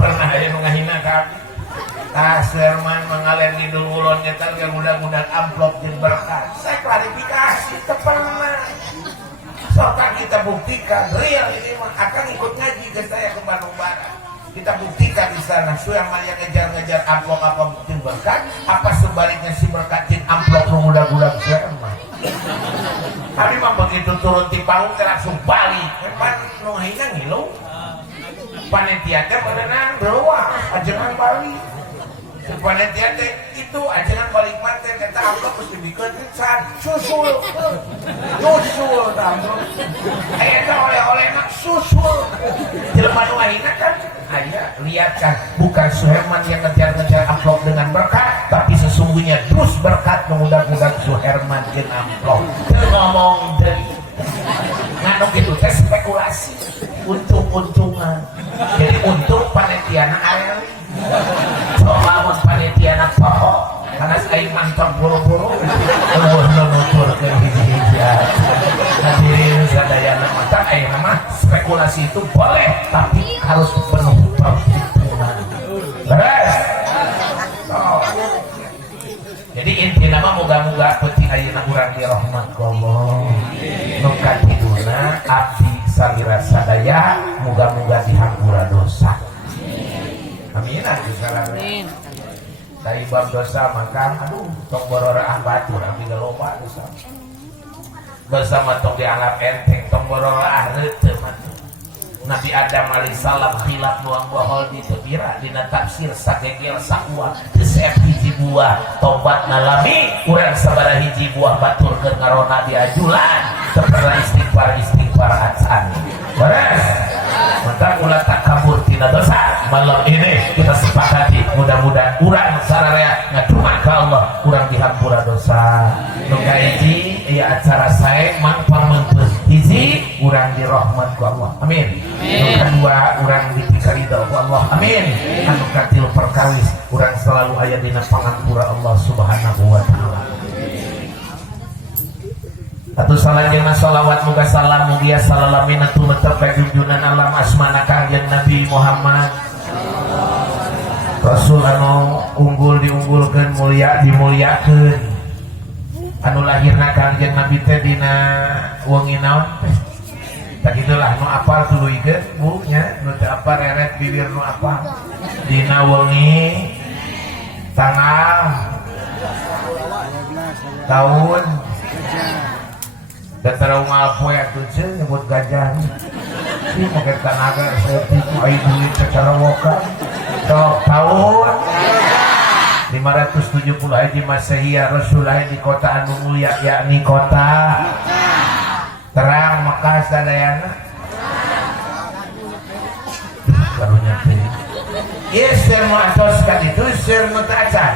Pernah aya nu ngahina ka abdi. Tah Serman mengalir di ulun nyetel ke mudah-mudahan amplop jeung berkah. Saya klarifikasi teu pernah. Soalnya kita buktikan real ini mah akan ikut ngaji ke saya ke Bandung Barat. Kita buktikan di sana Sulaiman yang ngejar-ngejar amplop apa jeung berkah, apa sebaliknya si berkah jeung amplop nu mudah-mudahan Sulaiman. Tapi mah begitu turun di panggung langsung balik. Pan nu ngahina ngilu. Panitia teh berenang doang, ajengan balik. Panitia teh itu ajengan balik mate kata amplop mesti bikin san susul. Susul tamu. Aya teh oleh-oleh nak susul. Jelema nu ngahina kan aya lihat kan bukan Suherman yang ngejar-ngejar amplop dengan berkat, tapi sesungguhnya terus berkat mudah-mudahan Suherman jeung amplop. Teu ngomong deui. Nganu kitu teh spekulasi, untung-untungan. Jadi untung panitiana air. Coba mun panitiana poho, karena aing mantap buru-buru. Nuturkeun hiji-hijat. Hadirin sadayana mata aing mah spekulasi itu boleh, tapi harus penuh perhitungan. Beres. Jadi intina mah moga-moga peuting ayeuna urang dirahmat ku Allah. Nu katiduna abdi salira sadaya moga-moga dihampura dosa. Amin. Amin. Dari bab dosa maka tong bororah batur abdi loba dosa. Bersama tong dianggap enteng tong bororah reuteuh mah. Nabi Adam alaihissalam khilaf nuang bohol di tebira dina tafsir sagegel sakua geusep hiji buah tobat nalami urang sabaraha hiji buah baturkeun ngarona diajulan saperna istighfar acan beres mantap ulah takabur tina dosa. Malam ini kita sepakati mudah-mudahan urang sararea ngadumah ka Allah urang dihampura dosa. Nu kahiji ieu acara sae mangpang mangpeus hiji urang dirahmat ku Allah. Amin. Nu kadua urang dipikaridho ku Allah. Amin. Anu katil perkawis urang selalu aya dina pangampura Allah Subhanahu wa taala. Atuh salajengna shalawat muga salam mugia salalamina tumetep ka junjunan alam asmana kanjeng Nabi Muhammad Rasul anu unggul diunggulkeun mulia dimuliakeun anu lahirna kanjeng Nabi teh dina wengi naon teh tak gitulah nu apal tuluikeun burunya nu teu apal reret bibir nu apal dina wengi tanggal tahun datara ungal poe atuh ceun nyebut gajah ini pakai tenaga seperti ai duit secara woka tahun 570 Haji Masehi Rasulullah di kota anu mulia yakni kota terang Mekah sadayana barunya teh ieu seur matos ka ditu seur nu teu acan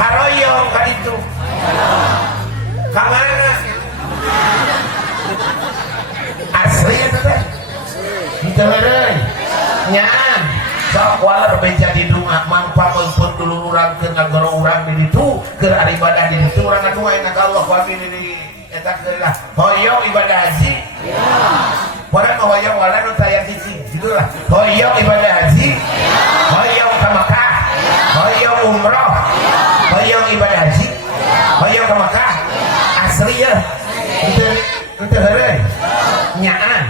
haroyong ka ditu kamana asli itu teh itu merey nyan sok waler beja di dunga mangpa pun dulu urang ke ngagoro urang di ditu keur ibadah di ditu urang anu ayeuna ka Allah wabi di eta keurah hoyong ibadah haji Orang hoyong wala nu tayang hiji gitulah hoyong ibadah haji hoyong ka Makkah hoyong umroh hoyong ibadah haji hoyong ka Makkah asli ya ente heureuy nyaan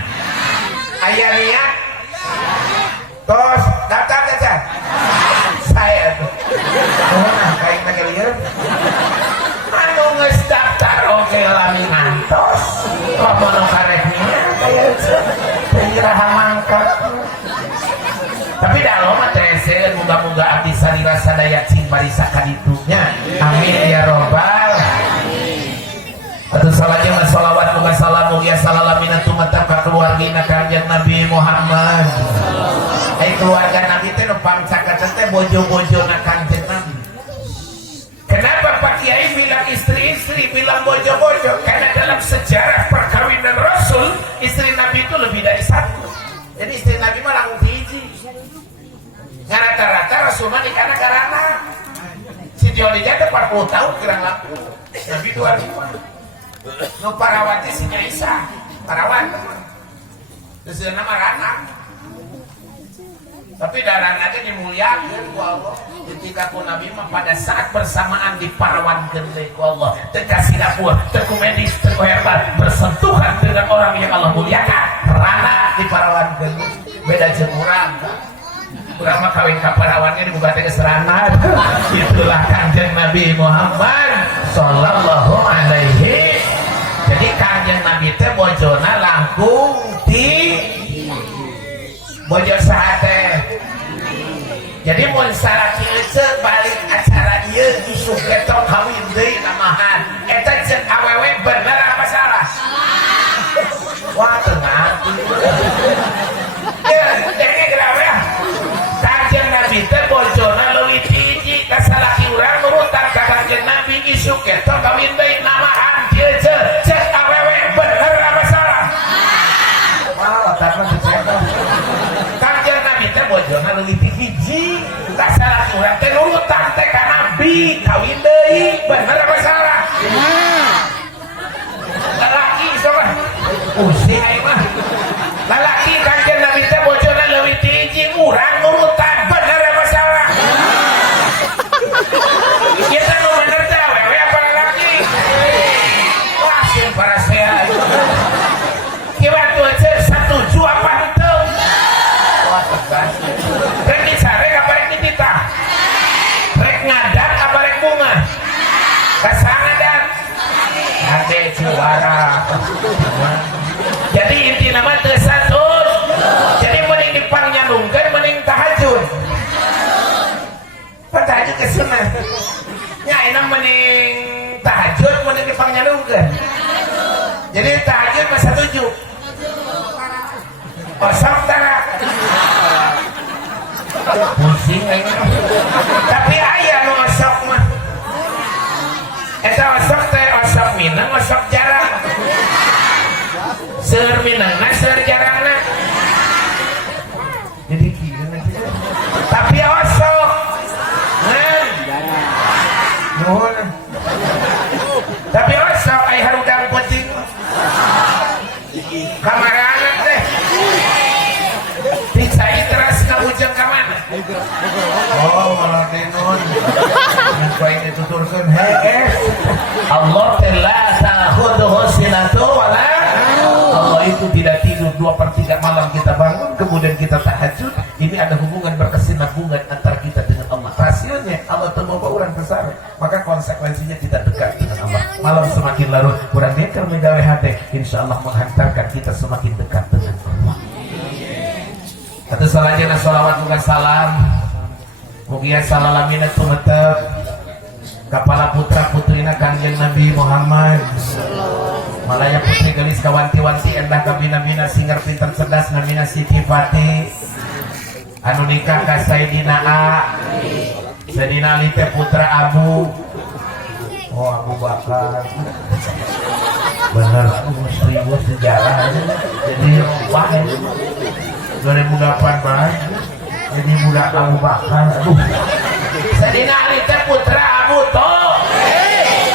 aya niat tos daftar aja saya tuh kain kalian anu geus daftar oke lami ngantos lamun karehnya kayak penjeraha mangkat tapi dah lo mah treseun muga-muga abdi salira sadaya cing barisa kaditunya amin ya robbal atuh salajengna shalawat muga salam mugia salalamina tumatap ka keluargina kanjeng Nabi Muhammad ai keluarga Nabi teh nu pangcakeun teh bojo-bojona kanjeng Nabi. Kenapa Pak Kiai bilang istri-istri, bilang bojo-bojo? Karena dalam sejarah perkawinan Rasul istri Nabi itu lebih dari satu. Jadi istri Nabi mah langsung hiji. Rata-rata Rasul mah nikahna karana si Khadijah teh 40 tahun kurang laku. Nabi 25. Nu parawati si Aisyah parawan terus nama Rana tapi darahnya itu dimuliakan ku Allah ketika ku Nabi pada saat bersamaan diparawankan ku Allah terkasih dapur, terkumedis, terhebat bersentuhan dengan orang yang Allah muliakan Rana diparawankan beda jemurang urang mah kawin kaparawannya dibuka teh serana itulah Kanjeng Nabi Muhammad sallallahu alaihi. Jadi Kanjeng Nabi teh bojona langkung ti bojo saha teh. Jadi mun salaki euceuk balik acara ieu isu ketok kawin deui namahan eta ceuk awewe bener apa salah? Wah tengah. Ya denge grawe. Kanjeng Nabi teh bojona leuwih hiji ka salaki urang nurutan ka Kanjeng Nabi isu ketok kawin deui namahan ieu ceuk awewe bener apa salah? Wah otakna dicetok. Kanjeng Nabi teh bojona leuwih hiji ka salaki urang teh nurutan teh ka Nabi kawin deui bener apa salah? Lalaki sama pusing aing mah. Lalaki Kanjeng Nabi teh bojona leuwih hiji urang nurutan bener apa salah? Kita nu bener teh awewe apa lalaki? Wah sing para saya. Kira tuh setuju apa henteu? Wah tegas. Rek dicare ka barek dititah. Rek ngadat apa rek bunga? Kasangadat. Ade juara. Jadi inti nama teu satus. Jadi mending dipangnyanungkeun mending tahajud. Tahajud ke sunnah. Nya enak mending tahajud mending dipangnyanungkeun. Jadi tahajud mah satuju. Osok tara. Pusing aing. Tapi aya nu osok mah. Eta osok teh osok Minang osok jarang. Seur Minangna seur jarangna. Jadi kieu nanti. Tapi osok. Nah. Nuhun. Tapi osok aya harudang penting. Kamarana teh. Dicai teras ngabujeng ka mana? Oh, malah denun. Supaya dituturkeun heuh. Allah la ta'khudhuhu sinatu wala Allah itu tidak tidur 2/3 malam kita bangun kemudian kita tahajud. Ini ada hubungan berkesinambungan antara kita dengan Allah. Rasionya Allah terbawa orang besar, maka konsekuensinya kita dekat dengan Allah. Malam semakin larut, kurang dekat megawe hati, insya Allah menghantarkan kita semakin dekat dengan Allah. Kata salajana salawat bukan salam. Mugia salalamina tumetep kepala putra putrina Kanjeng Nabi Muhammad. Malaya putri gelis kawanti-wanti endah kabina-bina singar pintar cerdas namina Siti Fatih. Anu nikah ka Sayyidina A. Sayyidina Ali teh putra Abu. Oh Abu Bakar. Bener seribu sejarah aja. Jadi wah 2008 banget. Jadi budak Abu Bakar. Aduh. Sayyidina Ali teh putra Abu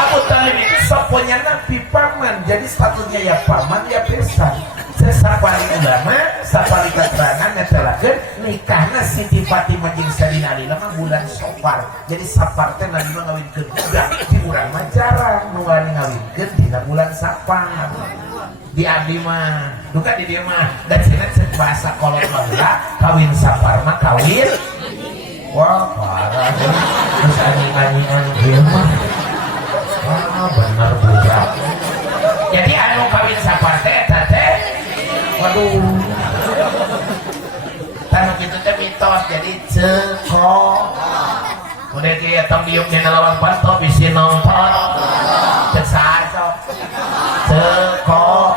Abu Talib itu soponya Nabi paman. Jadi statusnya ya paman ya besan. Sesapari ulama, sapari keterangan netelakeun nikahna Siti Fatimah jeung Sayyidina Ali mah bulan Safar. Jadi Safar teh Nabi mah ngawinkeun budak di urang mah jarang nu ngawinkeun dina bulan Safar. Di abdi mah duka di dieu mah dan cenah bahasa kolot mah kawin Safar mah kawin. Wah parah terus anjing-anjingan dieu mah. Wah bener budak. Jadi anu kawin Safar teh eta teh waduh. Tanu kitu teh mitos jadi ceko. Udah dia tong diuk dina lawan panto bisi nonton. Cek saco. Ceko.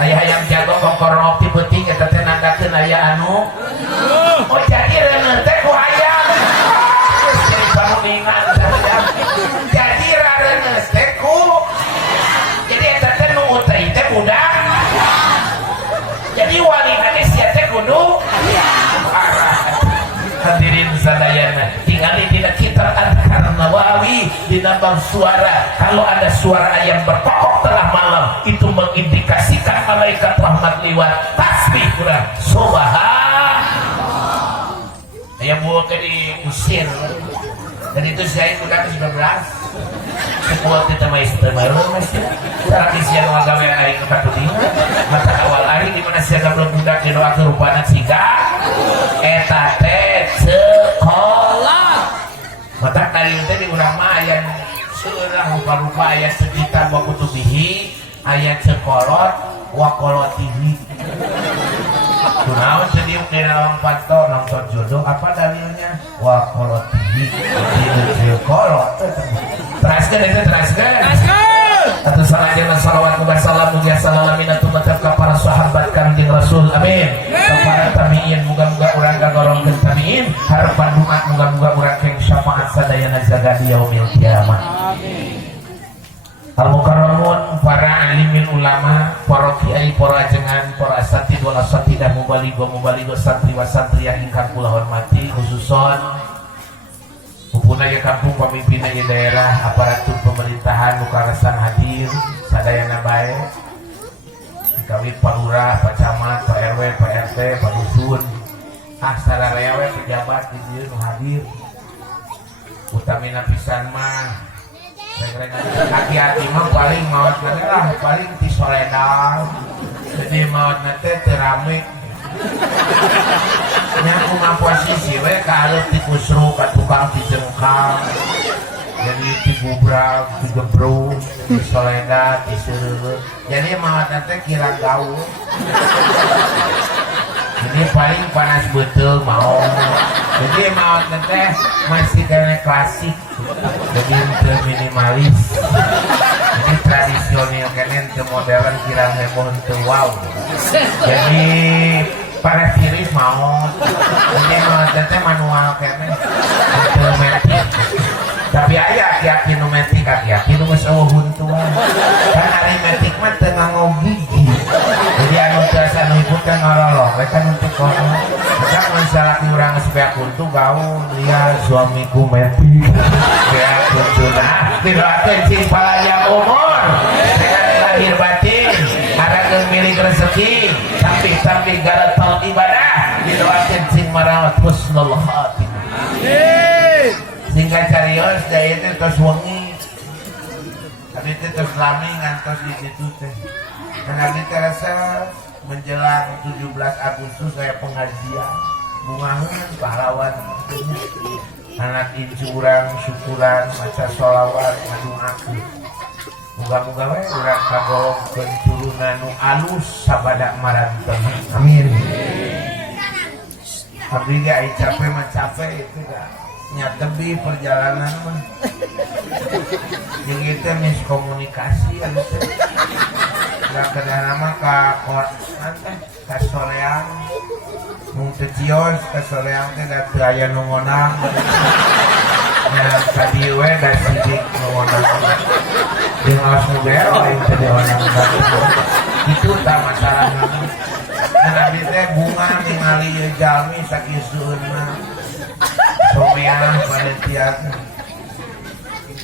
Aya hayam jago kongkorok ti peuting eta teh nandakeun aya anu. Oh jadi reuneu teh ku hayam. Jadi pamuningan jadi reuneu teh ku. Jadi eta teh nu uteuy teh budak. Jadi wali hadis ya teh kudu hadirin sadayana tinggali dina kitab Adhkar Nawawi dina bab suara. Kalau ada suara ayam berkokok tengah malam itu mengindikasikan malaikat Muhammad liwat tasbih kurang subhanallah aya buah ke di Mesir dan itu saya udah 19 sekuat kita maestro baru masih tradisi yang agama yang aing katuding mata awal hari di mana siaga belum budak di doa kerupana siga eta teh sekolah mata kali teh di urang mah aya seurang rupa-rupa aya sekitar wa kutubihi aya sekolot wa qolotihi kunaon teh diuk di dalam pantau nonton jodoh apa dalilnya wa qolotihi di sekolot teraskan itu teraskan atau salajana salawat muga salam muga salaminatu ka para sahabat kanjeng Rasul amin kepada tabiin muga-muga urang kagorongkeun tabiin harapan doa muga-muga urang keng syafaat sadayana jaga di yaumil kiamat amin al-mukarramun para alimin ulama para kiai para ajengan para asatid wal asatidah mubaligo santri wa santriyah ingkang kula hormati khususon Upuna ya kampung pemimpin di daerah aparatur pemerintahan mukarasan hadir sadayana bae kawit Pak Lurah, Pak Camat, Pak RW, Pak RT, Pak Dusun sararea we pejabat di dieu nu hadir utamina pisan mah hati-hati mah paling maot nanti lah paling di Soledad jadi maot nanti terame nyaku mah posisi we kalau di kusru ke tukang di jengkang jadi di gubrak, di gebruk, di Soledad, di Serele jadi maot nanti kira gaul ini paling panas betul mau jadi maot nanti masih kena klasik jadi untuk minimalis jadi tradisional kena untuk modern kira heboh untuk wow jadi para tiris mau jadi maot nanti manual kena untuk metik tapi ayah aki-aki nu metik aki-aki nu geus eueuh huntuan kan hari metik mah teu ngagigi jadi anu biasa nu ikut kan ngorolong mereka untuk kono kan masalah urang supaya kuntu gaul lihat suamiku metik ya kuntuna didoakeun cing panjang umur dengan lahir batin hareukeun milik rezeki tapi garatal ibadah didoakeun cing marawat husnul khatimah amin sehingga carios daya itu terus wengi tapi itu terus lami ngantos di situ teh karena kita rasa menjelang 17 Agustus saya pengajian bungahan pahlawan anak incuran syukuran maca sholawat ngaduakeun muga-muga we urang kagolongkeun turunan nu alus sabada maranten amin abdi ge ai capek mah capek itu dah nyatebi perjalanan mah jeung ieu miskomunikasi anu teh da kadang mah ka teh ka soreang mung teu cios ka soreang teh da teu aya nu ngonang nya tadi we da sidik nu ngonang jeung alas nu bero aing teh ngonang itu tah masalahna dan abdi teh bunga ningali ieu jalmi sakieuseunna someah panitia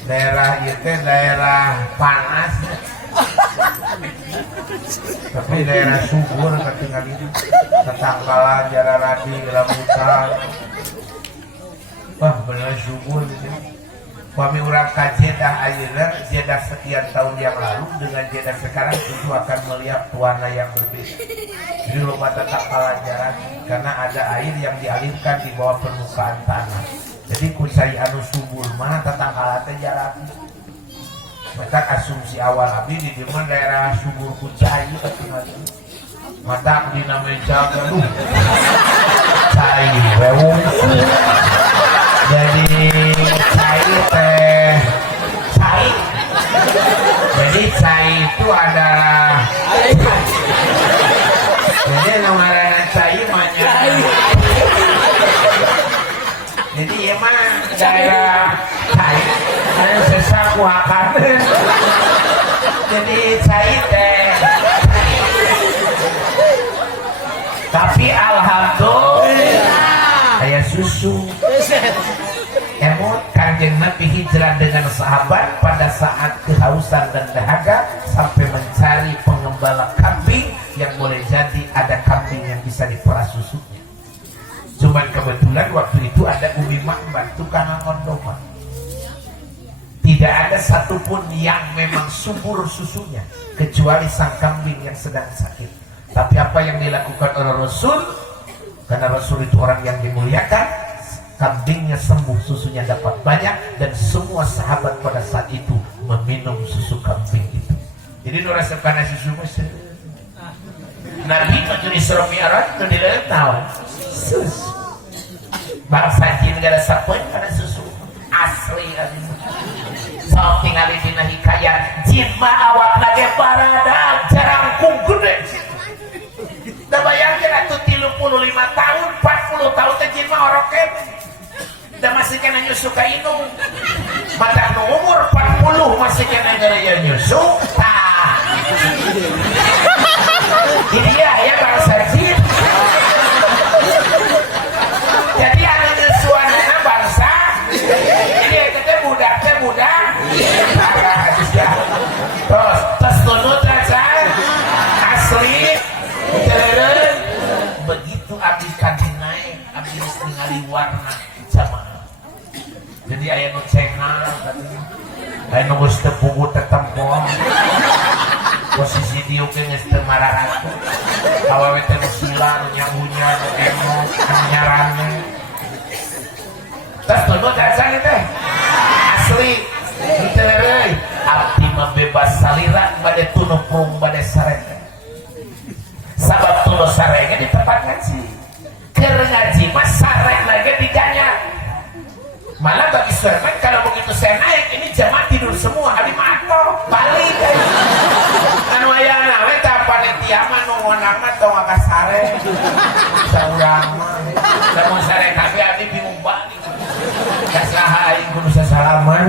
daerah itu daerah panas tapi daerah subur ketinggal itu tetangkalan jararadi rambutan wah bener subur gitu kami urang ka Jeddah ayeuna Jeddah sekian tahun yang lalu dengan Jeddah sekarang tentu akan melihat warna yang berbeda jadi lupa tetangkalan jararadi karena ada air yang dialirkan di bawah permukaan tanah jadi kusai anu subur mah tetangkalan teh jararadi mereka asumsi awal abdi di dimana daerah subur kucai mata dina meja aduh cai wewung jadi cai teh cai jadi cai itu adalah jadi namanya cai manya jadi emang daerah cai ada sesaku akan jadi cai teh tapi alhamdulillah kayak susu emot kanjeng Nabi hijrah dengan sahabat pada saat kehausan dan dahaga sampai mencari pengembala kambing yang boleh jadi ada kambing yang bisa diperas susunya. Cuman kebetulan waktu itu ada Umi Makban tukang ngondoman. Tidak ada satupun yang memang subur susunya kecuali sang kambing yang sedang sakit. Tapi apa yang dilakukan oleh Rasul, karena Rasul itu orang yang dimuliakan, kambingnya sembuh, susunya dapat banyak, dan semua sahabat pada saat itu meminum susu kambing itu. Jadi nu resep kana susu mah Nabi maju Isra Mi'raj nu dileuntawan susu. Bangsa jin gara sapoin kana susu asli abi. Sok tingali dina hikayat jin mah awakna ge baradag jarangkung gede. Da bayangkeun atuh 35 tahun, 40 tahun teh jin mah oroket. Da masih kena nyusu ka indung. Mata nu umur 40 masih kena gara nyusu. Tah. Jadi ya bangsa jin. Jadi anu nyusuanana bangsa. Jadi eta budak terus tunut aja asli tereren begitu abdi kantin naik abdi ningali warna jamaah. Jadi aya nu cengal katanya aya nu geus teu pugu tetempong posisi dieu ge geus teu mararatu awewe teh nu sila nu nyahunya nu emot nu nyarane terus tunut aja teh asli tereren abdi mah bebas salira bade tunupung bade sareng sabab tuluh sarengnya di tempat ngaji keur ngaji mah sareng lagi diganya malah bagi sermen kalau begitu saya naik ini jamaah tidur semua hari mato balik anu aya nawe tah panitia mah nu ngonang mah tong ka sareng saurang mah lamun sareng kabeh abdi bingung balik kasaha aing kudu sasalaman